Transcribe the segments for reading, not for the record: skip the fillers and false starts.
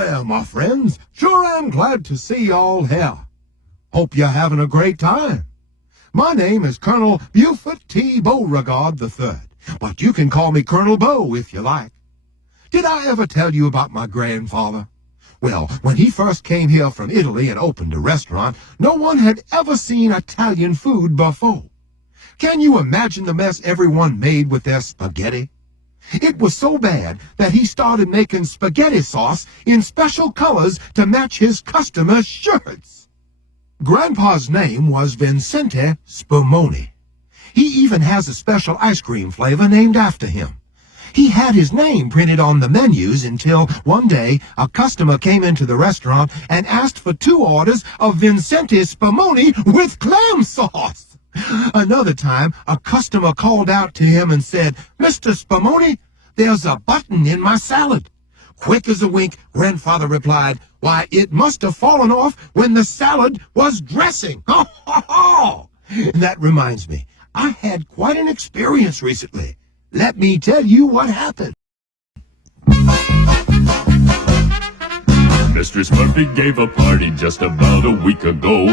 there, my friends. Sure am glad to see y'all here. Hope you're having a great time. My name is Colonel Buford T. Beauregard III, but you can call me Colonel Beau if you like. Did I ever tell you about my grandfather? Well, when he first came here from Italy and opened a restaurant, no one had ever seen Italian food before. Can you imagine the mess everyone made with their spaghetti? It was so bad that he started making spaghetti sauce in special colors to match his customers' shirts. Grandpa's name was Vincente Spumoni. He even has a special ice cream flavor named after him. He had his name printed on the menus until one day a customer came into the restaurant and asked for 2 orders of Vincente Spumoni with clam sauce. Another time, a customer called out to him and said, "Mr. Spumoni, there's a button in my salad." Quick as a wink, Grandfather replied, "Why, it must have fallen off when the salad was dressing." Ho, ho, ho! That reminds me, I had quite an experience recently. Let me tell you what happened. Mistress Murphy gave a party just about a week ago.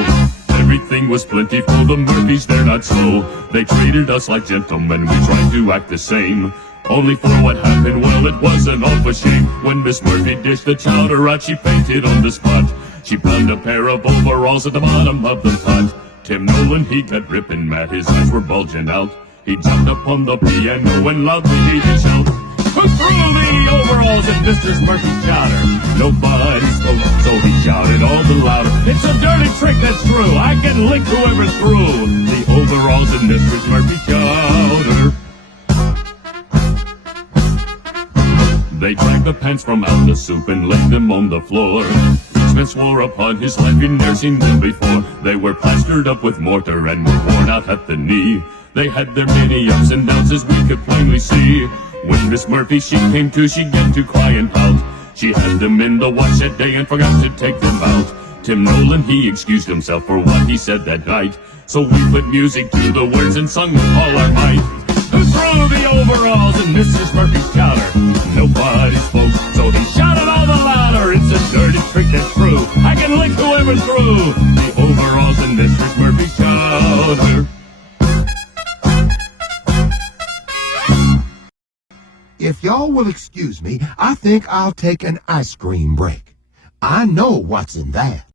Everything was plentiful, the Murphys, they're not so. They treated us like gentlemen, we tried to act the same. Only for what happened, well, it was an awful shame. When Miss Murphy dished the chowder out, she fainted on the spot. She found a pair of overalls at the bottom of the pot. Tim Nolan, he got ripping mad, his eyes were bulging out. He jumped up on the piano and loudly he did shout, "Who threw the overalls in Mistress Murphy's chowder?" Nobody spoke, so he shouted all the louder, "It's a dirty trick, that's true. I can lick whoever threw the overalls in Mistress Murphy's chowder." They dragged the pants from out the soup and laid them on the floor. Each man swore upon his life he'd never seen them before. They were plastered up with mortar and were worn out at the knee. They had their many ups and downs as we could plainly see. When Miss Murphy she came to, she began to cry and pout. She had them in the wash that day and forgot to take them out. Tim Nolan, he excused himself for what he said that night. So we put music to the words and sung with all our might. Who threw the overalls in Mrs. Murphy's chowder? Nobody spoke, so he shouted all the louder. It's a dirty trick, that's true. I can lick whoever threw the overalls in Mrs. Murphy's chowder. If y'all will excuse me, I think I'll take an ice cream break. I know what's in that.